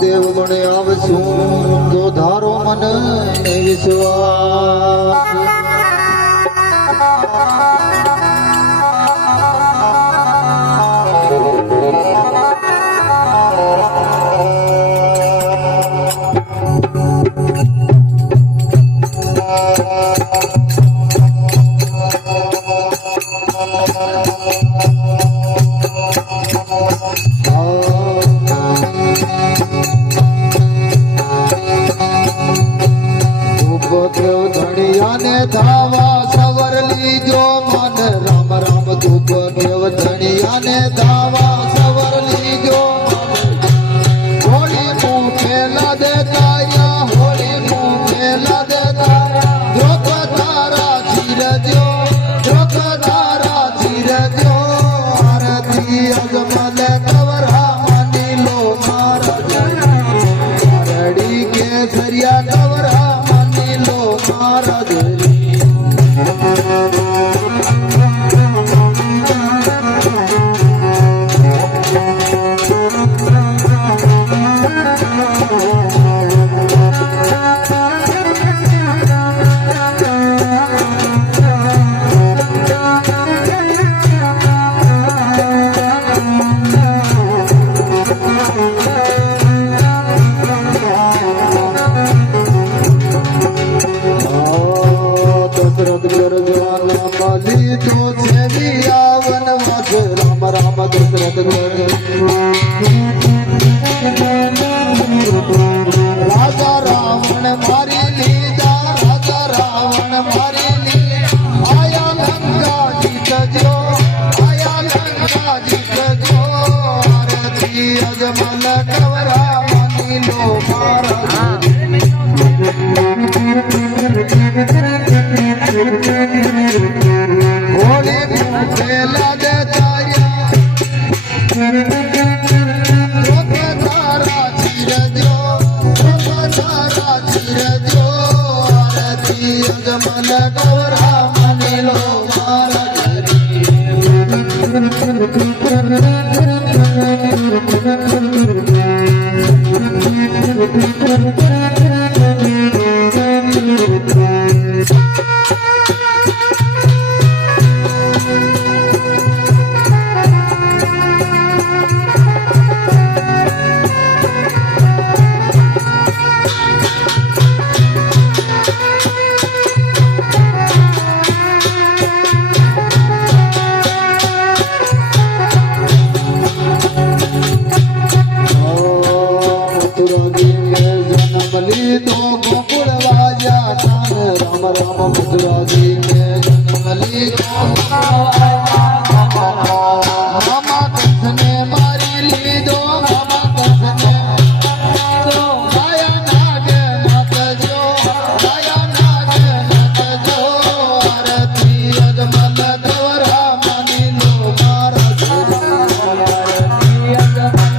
મહાદેવ ગુણ આવશું જો ધારો મન વિશ્વાસ धावा सवर लीजो मन राम राम धूप देव धनिया ने धावा सवर लीजो होली मुँह खेला देता या होली मुँह खेला देता द्रोक तारा चीर दो द्रोक तारा चीर दो आरती अजमल कवरा मानी लो महाराज रड़ी के सरिया कवरा मानी लो महाराज राम दशरथ राजा रावण मारी लीधा राजा रावण मारी लीधा आया लंका जीत जो आया लंका जीत जो आरती अजमल कवरा मानी लो महाराज होली खेला देता जमल गौरा मानी लो तो गोकुल वाजा कान राम राम मथुरा जी में जन्मली मामा कंस ने मारी ली दो मामा कंस ने आया नाग नाथ जो आया नाग नाथ जो आरती अजमल गौरा मानी लो महाराज आरती अजमल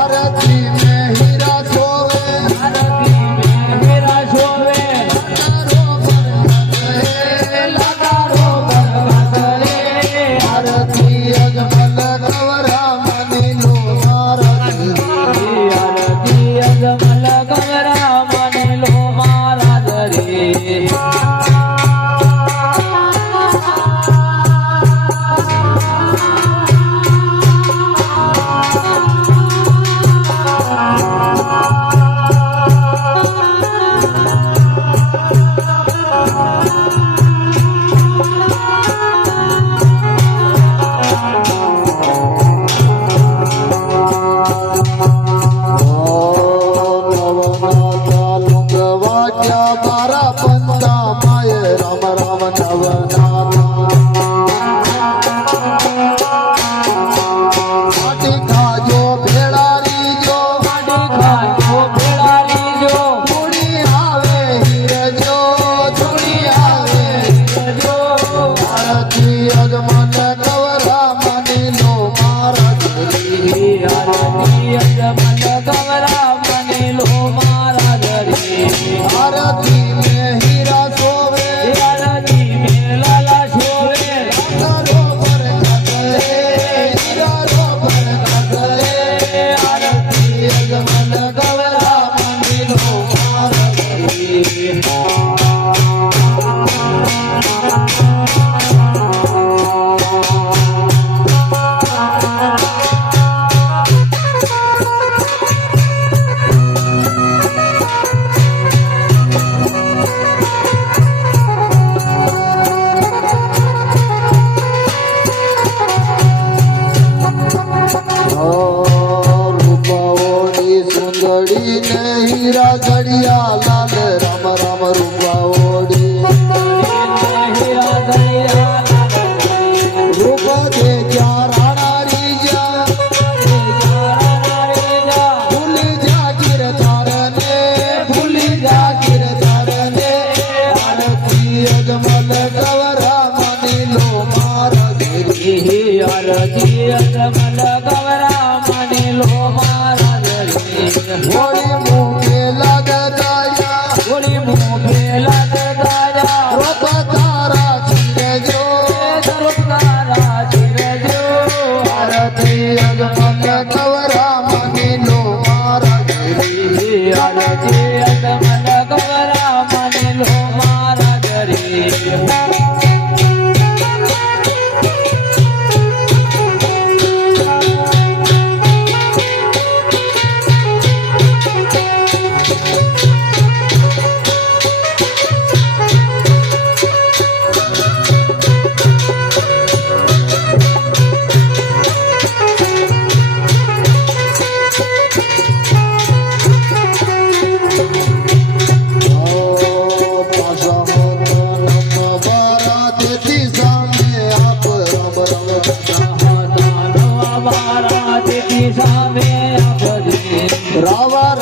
आरती में हीरा सोवे આરતી અજમલ ગવરા મને લો મહારાજ રે આરતી में हीरा सोवे આરતી મે લાલા શોરે हीरो पर कतरे हीरो पर कतरे आरती अजमल गवरा मंदिरो सुंदड़ी ने हीरा घड़िया लाल राम राम रूपा ओढ़ी रूप दे क्या राणा रीजा भूल जा गिरधार ने भूल जा गिरधार ने आरती अजमल गवरा मनी लो मारा गिरी આરતી અજમલ ગવરા મને લો મહારાજ રે होली मुँह लगताया બોલી મોભે લગતાયા रूप तारा छिरे जो તારા ચિરજો आरती अजमल गवरा मनी लो मारा गिरी આરતી અજમલ ગવરા મને લો મહારાજ રે रावा